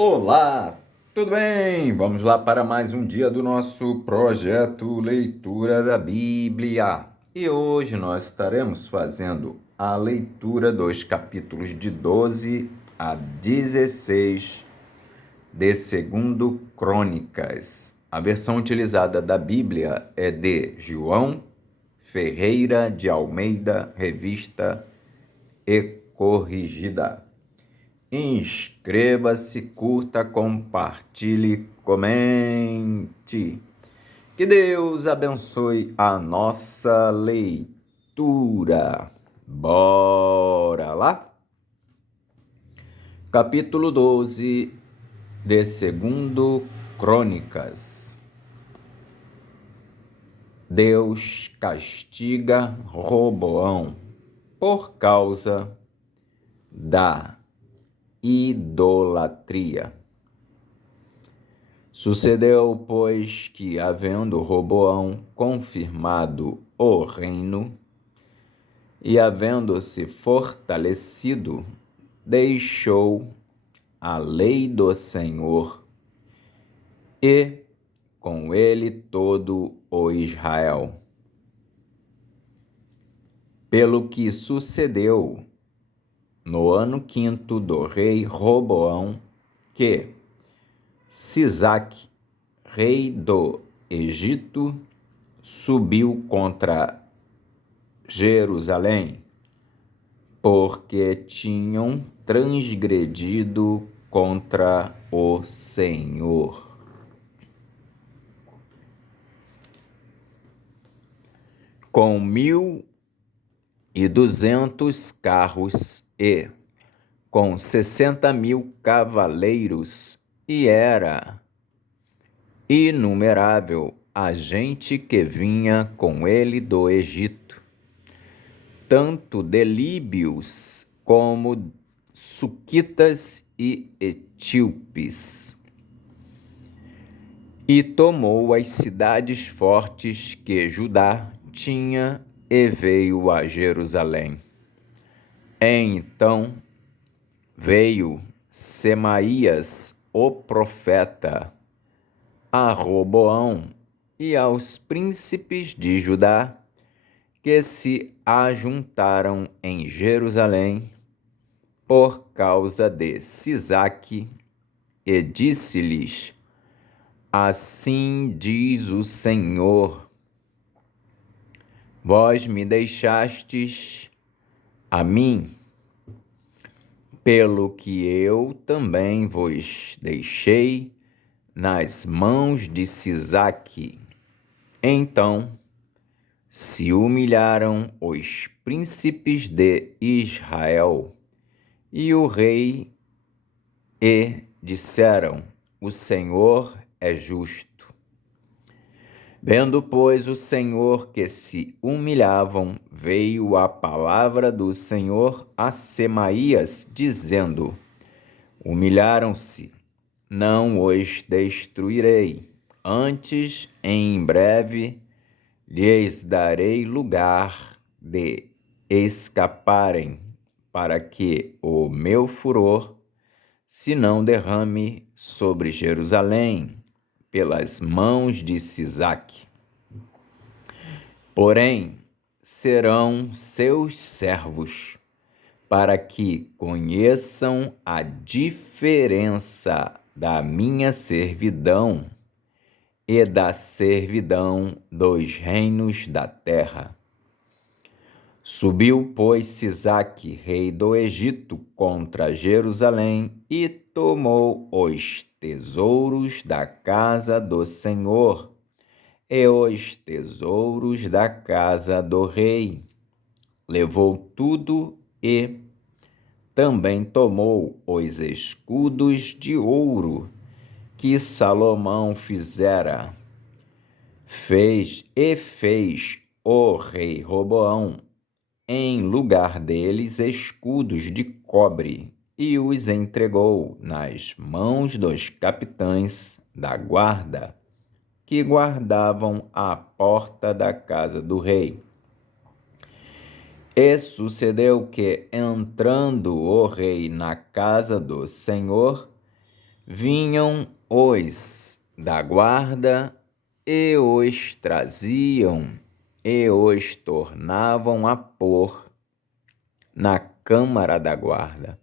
Olá, tudo bem? Vamos lá para mais um dia do nosso projeto Leitura da Bíblia. E hoje nós estaremos fazendo a leitura dos capítulos de 12 a 16 de 2 Crônicas. A versão utilizada da Bíblia é de João Ferreira de Almeida, revista e corrigida. Inscreva-se, curta, compartilhe, comente. Que Deus abençoe a nossa leitura. Bora lá? Capítulo 12 de 2 Crônicas. Deus castiga Roboão por causa da idolatria. Sucedeu, pois, que, havendo Roboão confirmado o reino e havendo-se fortalecido, deixou a lei do Senhor e com ele todo o Israel. Pelo que sucedeu no ano 5º do rei Roboão, que Sisaque, rei do Egito, subiu contra Jerusalém, porque tinham transgredido contra o Senhor. Com 1.200 carros e com 60.000 cavaleiros, e era inumerável a gente que vinha com ele do Egito, tanto de líbios como suquitas e etíopes. E tomou as cidades fortes que Judá tinha e veio a Jerusalém. Então veio Semaías, o profeta, a Roboão e aos príncipes de Judá, que se ajuntaram em Jerusalém por causa de Sisaque, e disse-lhes: Assim diz o Senhor: Vós me deixastes a mim, pelo que eu também vos deixei nas mãos de Sisaque. Então se humilharam os príncipes de Israel e o rei, e disseram: O Senhor é justo. Vendo, pois, o Senhor que se humilhavam, veio a palavra do Senhor a Semaías, dizendo: Humilharam-se, não os destruirei, antes, em breve, lhes darei lugar de escaparem, para que o meu furor se não derrame sobre Jerusalém pelas mãos de Sisaque. Porém, serão seus servos, para que conheçam a diferença da minha servidão e da servidão dos reinos da terra. Subiu, pois, Sisaque, rei do Egito, contra Jerusalém e tomou os tesouros da casa do Senhor e os tesouros da casa do rei. Levou tudo e também tomou os escudos de ouro que Salomão fizera. Fez o rei Roboão, em lugar deles, escudos de cobre, e os entregou nas mãos dos capitães da guarda, que guardavam a porta da casa do rei. E sucedeu que, entrando o rei na casa do Senhor, vinham os da guarda e os traziam e os tornavam a pôr na câmara da guarda.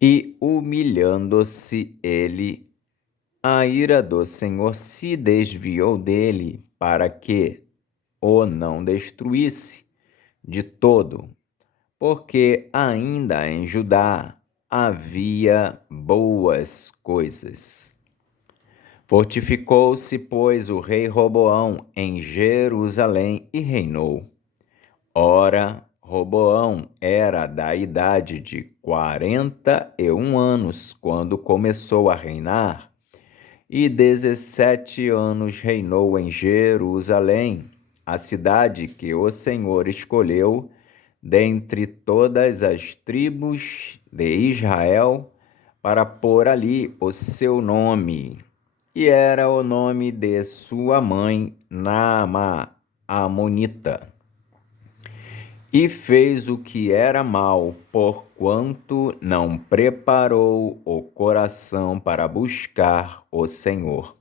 E humilhando-se ele, a ira do Senhor se desviou dele para que o não destruísse de todo, porque ainda em Judá havia boas coisas. Fortificou-se, pois, o rei Roboão em Jerusalém e reinou. Ora, Roboão era da idade de 41 anos quando começou a reinar, e 17 anos reinou em Jerusalém, a cidade que o Senhor escolheu dentre todas as tribos de Israel para pôr ali o seu nome. E era o nome de sua mãe, Naamá, a amonita. E fez o que era mal, porquanto não preparou o coração para buscar o Senhor.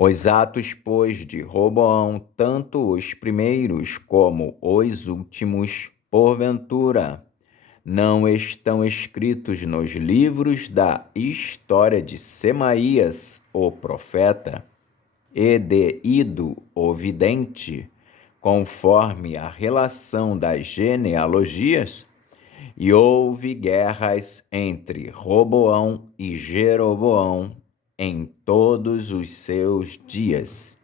Os atos, pois, de Roboão, tanto os primeiros como os últimos, porventura, não estão escritos nos livros da história de Semaías, o profeta, e de Ido, o vidente, conforme a relação das genealogias? E houve guerras entre Roboão e Jeroboão em todos os seus dias.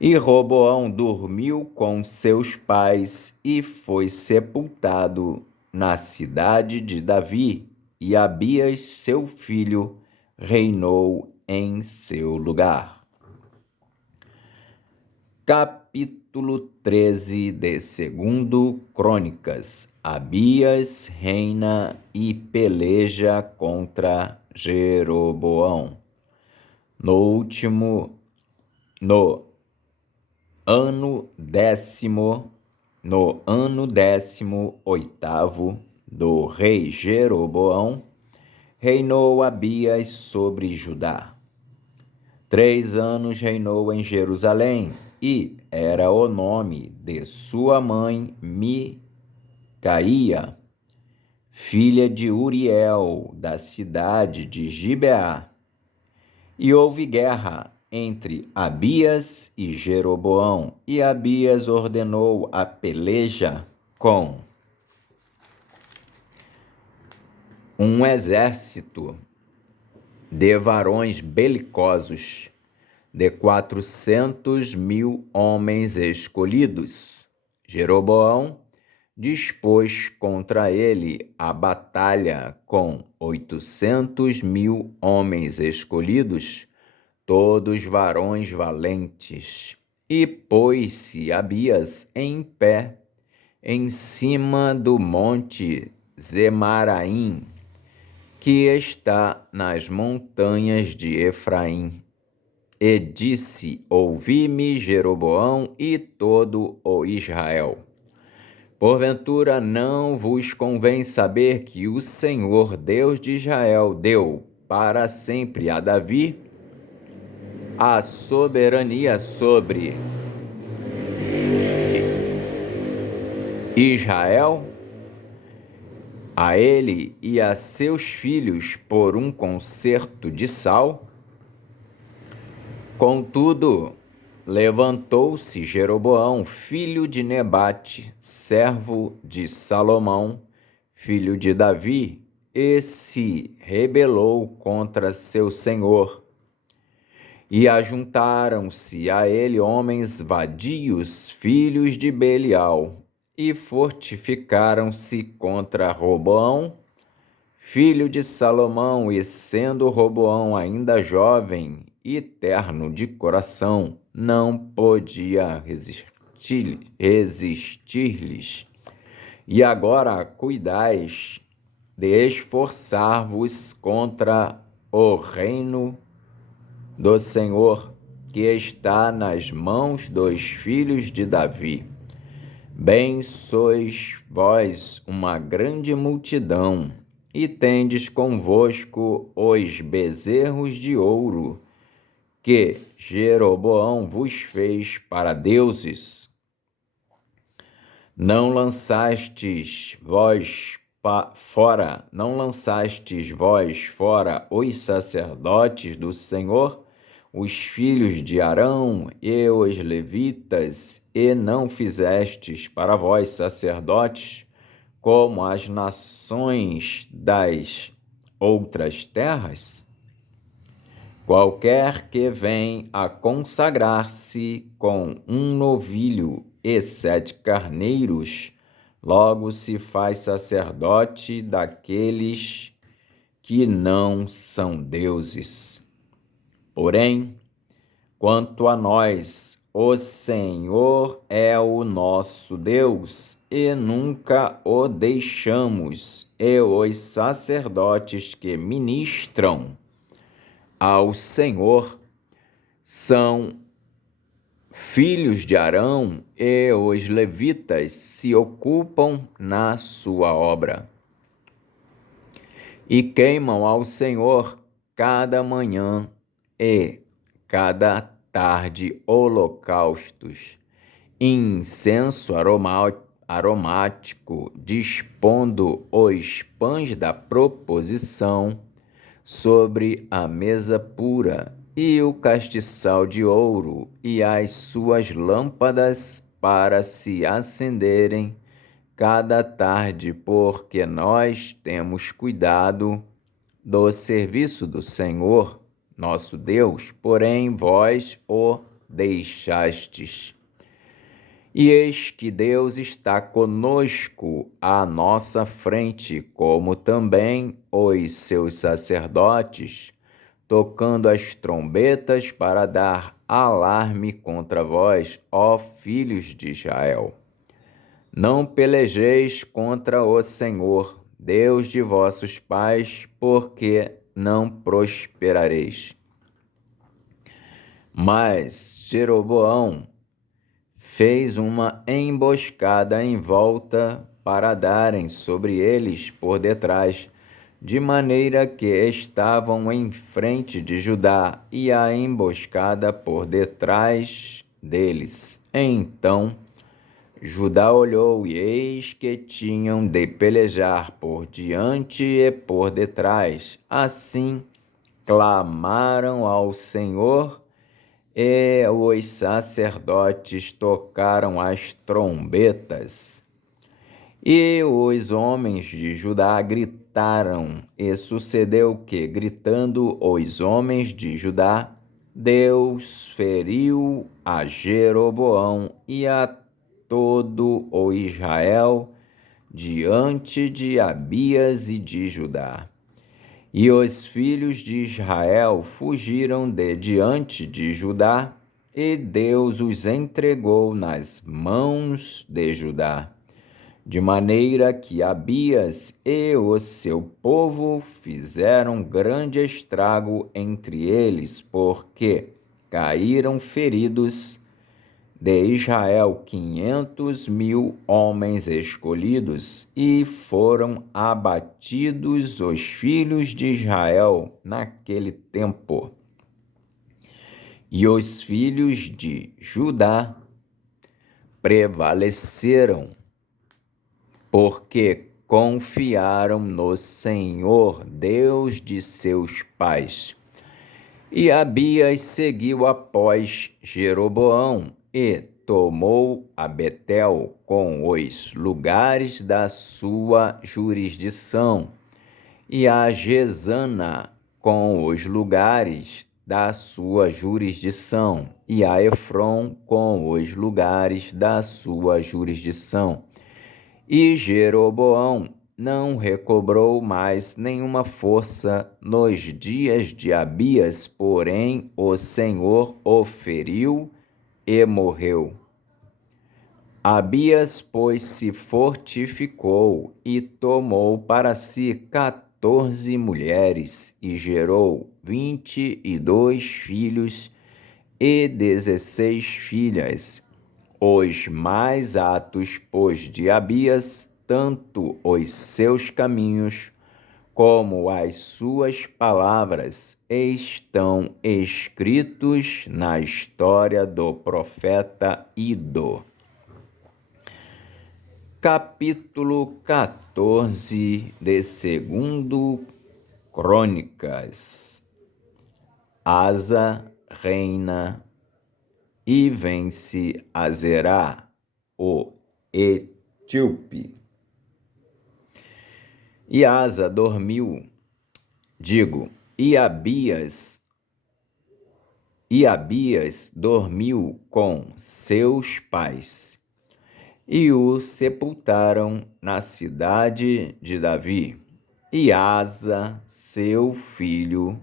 E Roboão dormiu com seus pais e foi sepultado na cidade de Davi, e Abias, seu filho, reinou em seu lugar. Capítulo 13 de 2 Crônicas. Abias reina e peleja contra Jeroboão. No ano 18º do rei Jeroboão, reinou Abias sobre Judá. 3 anos reinou em Jerusalém, e era o nome de sua mãe Micaía, filha de Uriel, da cidade de Gibeá. E houve guerra entre Abias e Jeroboão, e Abias ordenou a peleja com um exército de varões belicosos, de 400.000 homens escolhidos. Jeroboão dispôs contra ele a batalha com 800.000 homens escolhidos, todos varões valentes. E pôs-se Abias em pé, em cima do monte Zemaraim, que está nas montanhas de Efraim. E disse: ouvi-me, Jeroboão e todo o Israel. Porventura não vos convém saber que o Senhor, Deus de Israel, deu para sempre a Davi a soberania sobre Israel, a ele e a seus filhos por um concerto de sal? Contudo, levantou-se Jeroboão, filho de Nebate, servo de Salomão, filho de Davi, e se rebelou contra seu senhor. E ajuntaram-se a ele homens vadios, filhos de Belial, e fortificaram-se contra Roboão, filho de Salomão, e sendo Roboão ainda jovem e terno de coração, não podia resistir-lhes. E agora cuidais de esforçar-vos contra o reino do Senhor, que está nas mãos dos filhos de Davi. Bem sois vós uma grande multidão, e tendes convosco os bezerros de ouro, que Jeroboão vos fez para deuses. Não lançastes vós fora os sacerdotes do Senhor, os filhos de Arão e os levitas, e não fizestes para vós sacerdotes, como as nações das outras terras? Qualquer que vem a consagrar-se com um novilho e 7 carneiros, logo se faz sacerdote daqueles que não são deuses. Porém, quanto a nós, o Senhor é o nosso Deus, e nunca o deixamos, e os sacerdotes que ministram ao Senhor são filhos de Arão, e os levitas se ocupam na sua obra. E queimam ao Senhor cada manhã e cada tarde holocaustos, incenso aromático, dispondo os pães da proposição sobre a mesa pura, e o castiçal de ouro, e as suas lâmpadas para se acenderem cada tarde, porque nós temos cuidado do serviço do Senhor, nosso Deus, porém vós o deixastes. E eis que Deus está conosco à nossa frente, como também os seus sacerdotes, tocando as trombetas para dar alarme contra vós, ó filhos de Israel. Não pelejeis contra o Senhor, Deus de vossos pais, porque não prosperareis. Mas Jeroboão fez uma emboscada em volta para darem sobre eles por detrás, de maneira que estavam em frente de Judá, e a emboscada por detrás deles. Então Judá olhou, e eis que tinham de pelejar por diante e por detrás. Assim clamaram ao Senhor, e os sacerdotes tocaram as trombetas. E os homens de Judá gritaram, e sucedeu que, gritando os homens de Judá, Deus feriu a Jeroboão e a todo o Israel diante de Abias e de Judá. E os filhos de Israel fugiram de diante de Judá, e Deus os entregou nas mãos de Judá, de maneira que Abias e o seu povo fizeram grande estrago entre eles, porque caíram feridos de Israel 500.000 homens escolhidos, e foram abatidos os filhos de Israel naquele tempo. E os filhos de Judá prevaleceram, porque confiaram no Senhor, Deus de seus pais. E Abias seguiu após Jeroboão, e tomou a Betel com os lugares da sua jurisdição, e a Jezana com os lugares da sua jurisdição, e a Efron com os lugares da sua jurisdição. E Jeroboão não recobrou mais nenhuma força nos dias de Abias, porém o Senhor o feriu e morreu. Abias, pois, se fortificou e tomou para si 14 mulheres, e gerou 22 filhos e 16 filhas. Os mais atos, pois, de Abias, tanto os seus caminhos como as suas palavras estão escritos na história do profeta Ido. Capítulo 14 de 2 Crônicas. Asa reina e vence a Zerá, o etíope. E Asa dormiu, e Abias dormiu com seus pais, e o sepultaram na cidade de Davi. E Asa, seu filho,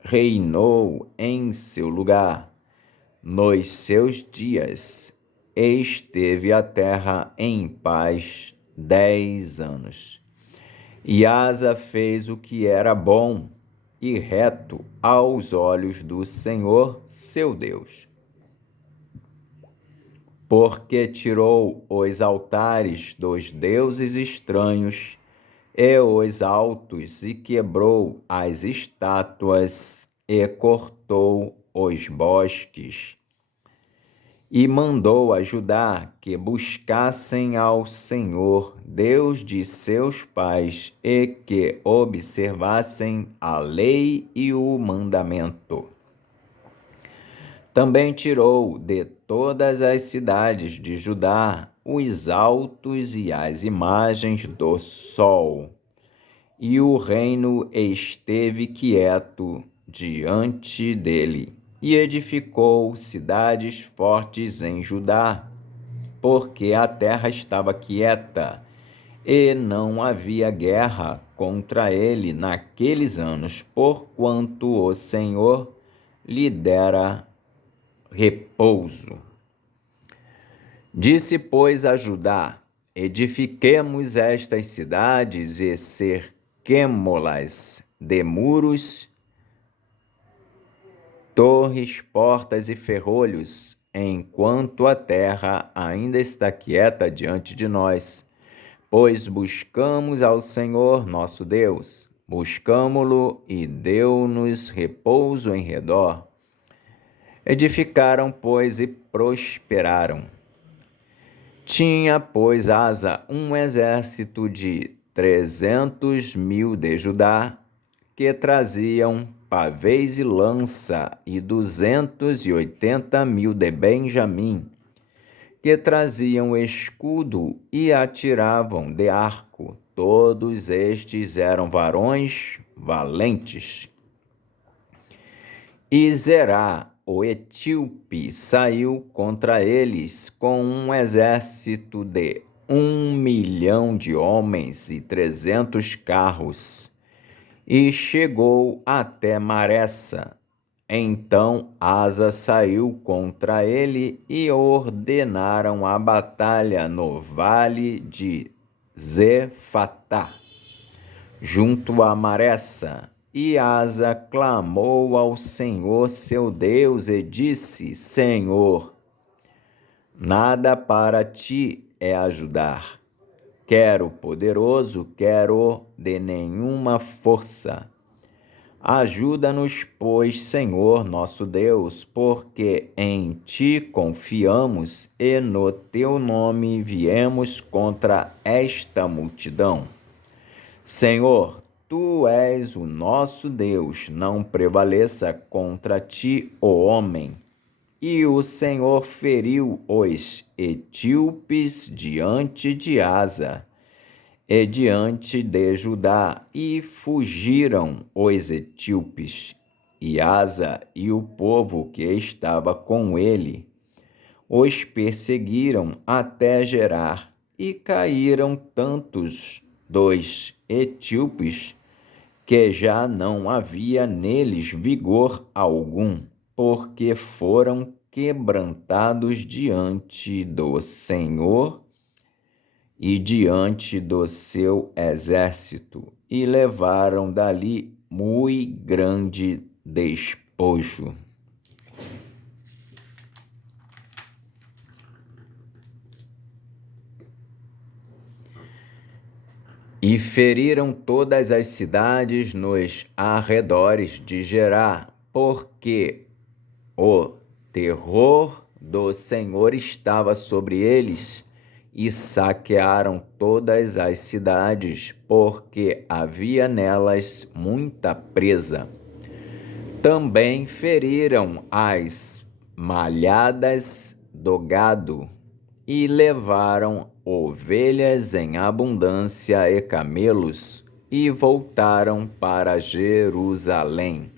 reinou em seu lugar. Nos seus dias, esteve a terra em paz 10 anos. E Asa fez o que era bom e reto aos olhos do Senhor, seu Deus. Porque tirou os altares dos deuses estranhos e os altos, e quebrou as estátuas, e cortou os bosques, e mandou a Judá que buscassem ao Senhor, Deus de seus pais, e que observassem a lei e o mandamento. Também tirou de todas as cidades de Judá os altos e as imagens do sol, e o reino esteve quieto diante dele. E edificou cidades fortes em Judá, porque a terra estava quieta, e não havia guerra contra ele naqueles anos, porquanto o Senhor lhe dera repouso. Disse, pois, a Judá: edifiquemos estas cidades e cerquemo-las de muros, torres, portas e ferrolhos, enquanto a terra ainda está quieta diante de nós, pois buscamos ao Senhor nosso Deus, buscamo-lo e deu-nos repouso em redor. Edificaram, pois, e prosperaram. Tinha, pois, Asa um exército de 300.000 de Judá, que traziam pavês e lança, e 280.000 de Benjamim, que traziam escudo e atiravam de arco. Todos estes eram varões valentes. E Zerá, o etíope, saiu contra eles com um exército de 1.000.000 de homens e 300 carros, e chegou até Maressa. Então Asa saiu contra ele, e ordenaram a batalha no vale de Zefatá, junto a Maressa. E Asa clamou ao Senhor seu Deus e disse: Senhor, nada para ti é ajudar. Quero poderoso, quero de nenhuma força. Ajuda-nos, pois, Senhor nosso Deus, porque em ti confiamos e no teu nome viemos contra esta multidão. Senhor, tu és o nosso Deus, não prevaleça contra ti o homem. E o Senhor feriu os etíopes diante de Asa e diante de Judá, e fugiram os etíopes. E Asa e o povo que estava com ele os perseguiram até Gerar, e caíram tantos dos etíopes que já não havia neles vigor algum, porque foram quebrantados diante do Senhor e diante do seu exército, e levaram dali muito grande despojo. E feriram todas as cidades nos arredores de Gerá, porque o terror do Senhor estava sobre eles, e saquearam todas as cidades, porque havia nelas muita presa. Também feriram as malhadas do gado, e levaram ovelhas em abundância e camelos, e voltaram para Jerusalém.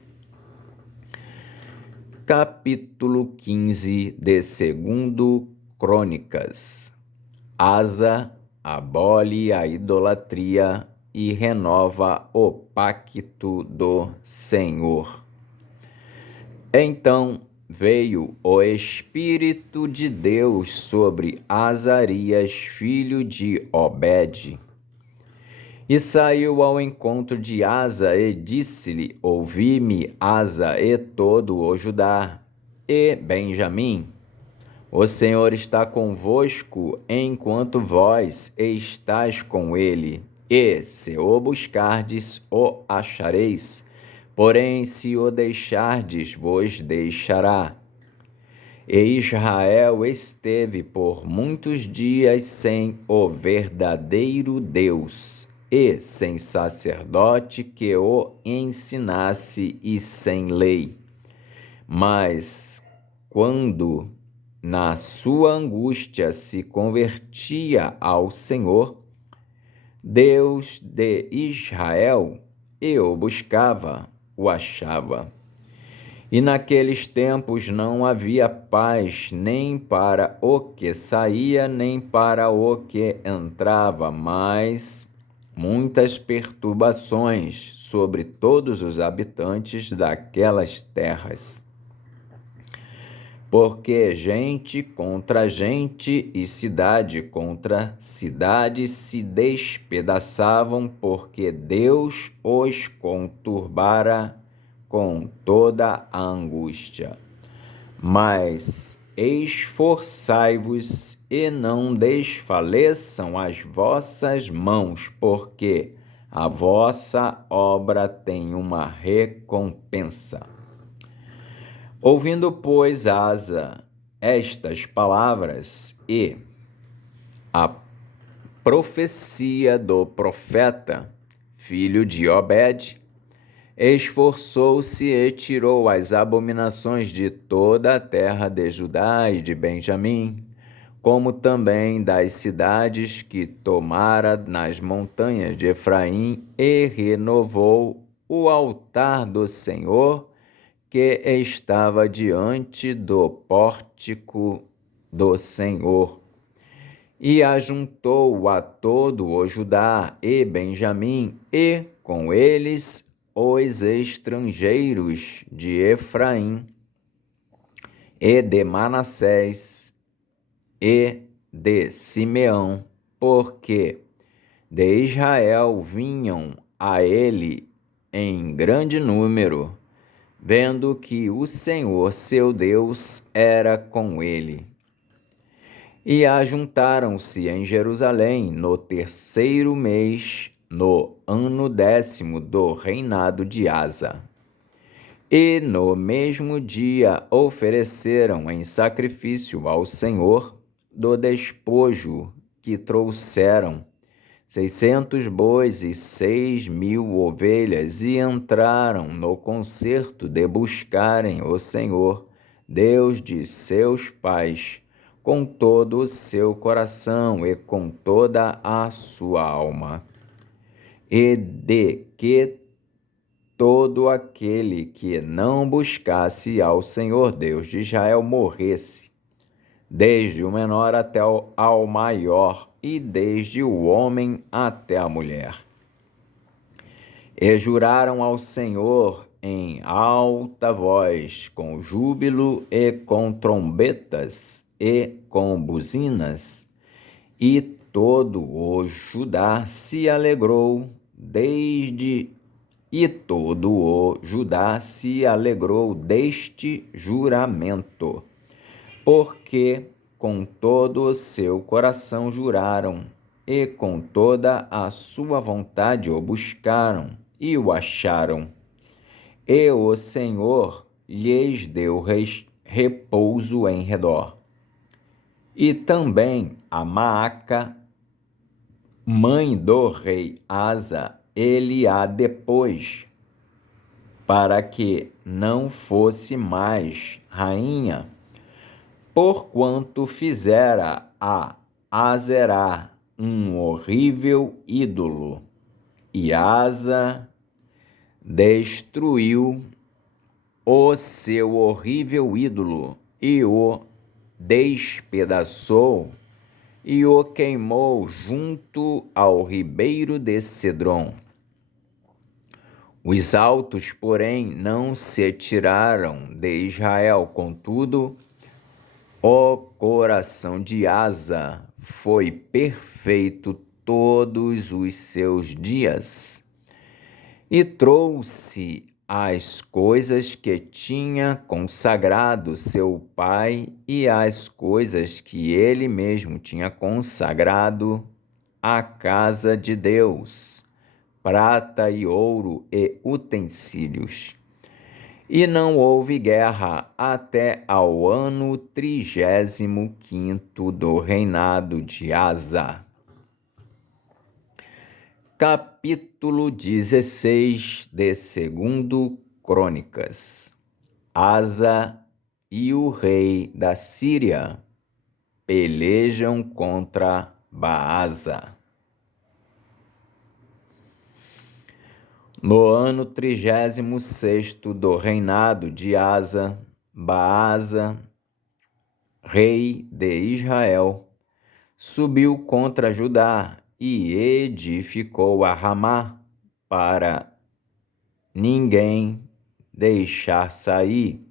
Capítulo 15 de 2 Crônicas. Asa abole a idolatria e renova o pacto do Senhor. Então veio o Espírito de Deus sobre Azarias, filho de Obed. E saiu ao encontro de Asa e disse-lhe: Ouvi-me, Asa, e todo o Judá, e Benjamim. O Senhor está convosco, enquanto vós estáis com ele. E, se o buscardes, o achareis. Porém, se o deixardes, vos deixará. E Israel esteve por muitos dias sem o verdadeiro Deus, e sem sacerdote que o ensinasse, e sem lei. Mas, quando na sua angústia se convertia ao Senhor, Deus de Israel, e o buscava, o achava. E naqueles tempos não havia paz, nem para o que saía, nem para o que entrava, mas muitas perturbações sobre todos os habitantes daquelas terras. Porque gente contra gente e cidade contra cidade se despedaçavam, porque Deus os conturbara com toda a angústia. Mas esforçai-vos e não desfaleçam as vossas mãos, porque a vossa obra tem uma recompensa. Ouvindo, pois, Asa estas palavras e a profecia do profeta, filho de Obed, esforçou-se e tirou as abominações de toda a terra de Judá e de Benjamim, como também das cidades que tomara nas montanhas de Efraim, e renovou o altar do Senhor, que estava diante do pórtico do Senhor. E ajuntou a todo o Judá e Benjamim, e com eles os estrangeiros de Efraim, e de Manassés, e de Simeão, porque de Israel vinham a ele em grande número, vendo que o Senhor seu Deus era com ele. E ajuntaram-se em Jerusalém no 3º mês, no ano 10º do reinado de Asa. E no mesmo dia ofereceram em sacrifício ao Senhor do despojo que trouxeram 600 bois e 6.000 ovelhas, e entraram no concerto de buscarem o Senhor, Deus de seus pais, com todo o seu coração e com toda a sua alma, e de que todo aquele que não buscasse ao Senhor Deus de Israel morresse, desde o menor até ao maior, e desde o homem até a mulher. E juraram ao Senhor em alta voz, com júbilo e com trombetas e com buzinas, e todo o Judá se alegrou deste juramento, porque com todo o seu coração juraram, e com toda a sua vontade o buscaram e o acharam. E o Senhor lhes deu repouso em redor. E também a Maaca, mãe do rei Asa, ele a depôs, para que não fosse mais rainha, porquanto fizera a Azerá um horrível ídolo. E Asa destruiu o seu horrível ídolo e o despedaçou e o queimou junto ao ribeiro de Cedron. Os altos, porém, não se tiraram de Israel, contudo, o coração de Asa foi perfeito todos os seus dias, e trouxe as coisas que tinha consagrado seu pai e as coisas que ele mesmo tinha consagrado à casa de Deus, prata e ouro e utensílios. E não houve guerra até ao ano 35º do reinado de Asa. Capítulo 16 de 2 Crônicas. Asa e o rei da Síria pelejam contra Baasa. No ano 36º do reinado de Asa, Baasa, rei de Israel, subiu contra Judá e edificou a Ramá para ninguém deixar sair,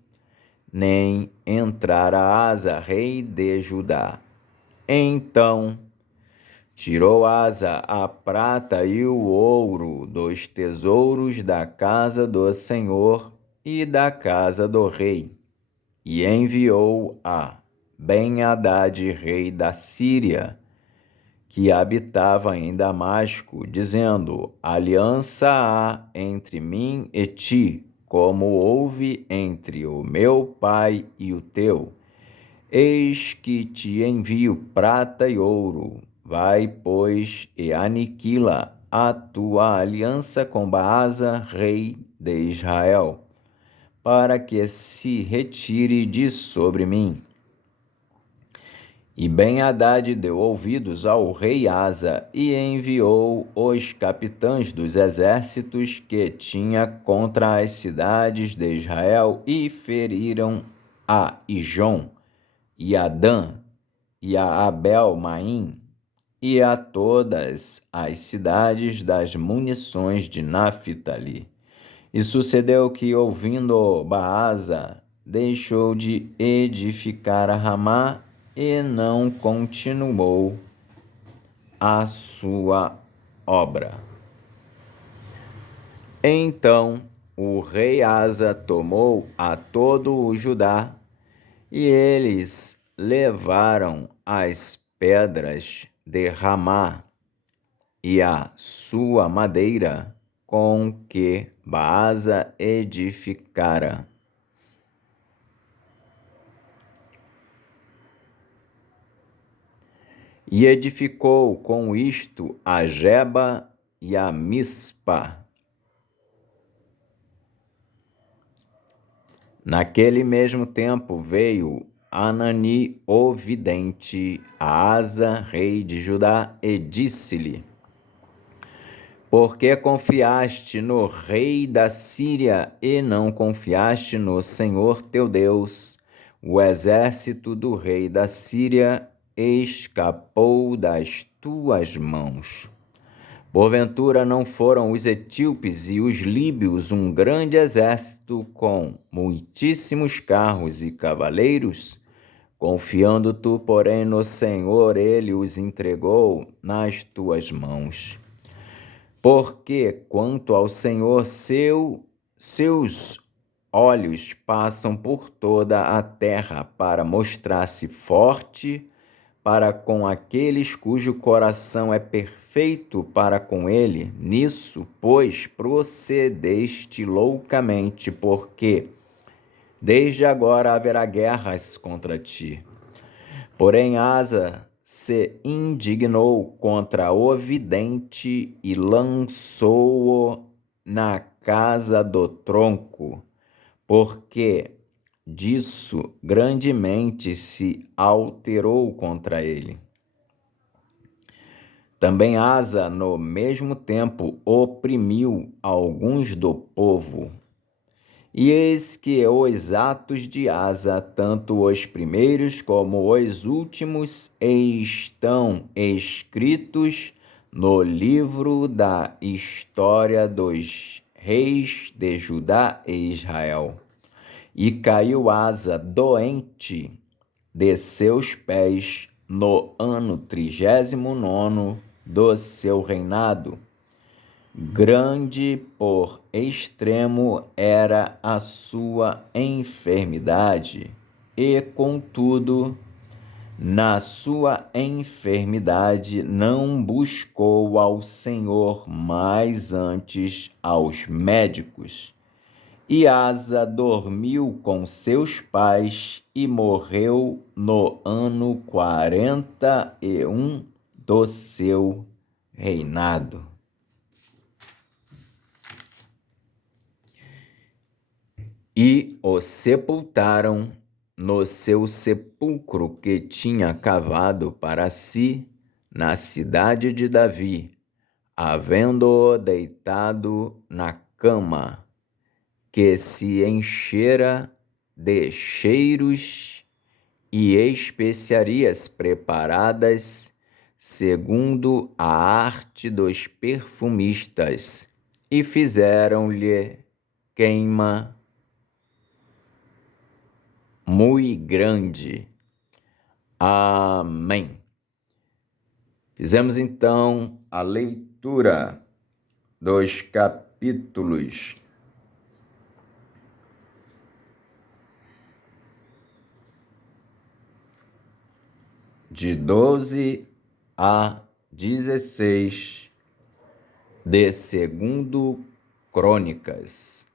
nem entrar a Asa, rei de Judá. Então tirou Asa a prata e o ouro dos tesouros da casa do Senhor e da casa do rei, e enviou a Ben-Hadad, rei da Síria, que habitava em Damasco, dizendo: aliança há entre mim e ti, como houve entre o meu pai e o teu. Eis que te envio prata e ouro. Vai, pois, e aniquila a tua aliança com Baasa, rei de Israel, para que se retire de sobre mim. E Ben-Hadad deu ouvidos ao rei Asa e enviou os capitães dos exércitos que tinha contra as cidades de Israel e feriram a Ijon, e a Dan, e a Abel-Maim, e a todas as cidades das munições de Naphtali. E sucedeu que, ouvindo Baasa, deixou de edificar a Ramá e não continuou a sua obra. Então o rei Asa tomou a todo o Judá, e eles levaram as pedras de Ramá e a sua madeira com que Baasa edificara. E edificou com isto a Geba e a Mispa. Naquele mesmo tempo veio Anani o vidente a Asa, rei de Judá, e disse-lhe: porque confiaste no rei da Síria e não confiaste no Senhor teu Deus? O exército do rei da Síria escapou das tuas mãos. Porventura não foram os etíopes e os líbios um grande exército com muitíssimos carros e cavaleiros? Confiando tu, porém, no Senhor, ele os entregou nas tuas mãos. Porque, quanto ao Senhor, seus olhos passam por toda a terra para mostrar-se forte para com aqueles cujo coração é perfeito para com ele. Nisso, pois, procedeste loucamente, porque desde agora haverá guerras contra ti. Porém, Asa se indignou contra o vidente e lançou-o na casa do tronco, porque disso grandemente se alterou contra ele. Também Asa, no mesmo tempo, oprimiu alguns do povo. E eis que os atos de Asa, tanto os primeiros como os últimos, estão escritos no livro da história dos reis de Judá e Israel. E caiu Asa doente de seus pés no ano 39º do seu reinado. Grande por extremo era a sua enfermidade, e contudo, na sua enfermidade não buscou ao Senhor, mas antes aos médicos. E Asa dormiu com seus pais e morreu no ano 41 do seu reinado. E o sepultaram no seu sepulcro que tinha cavado para si na cidade de Davi, havendo-o deitado na cama, que se enchera de cheiros e especiarias preparadas segundo a arte dos perfumistas, e fizeram-lhe queima muito grande. Amém. Fizemos então a leitura dos capítulos de 12 a 16 de 2 Crônicas.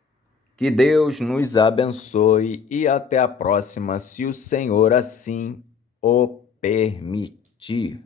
Que Deus nos abençoe e até a próxima, se o Senhor assim o permitir.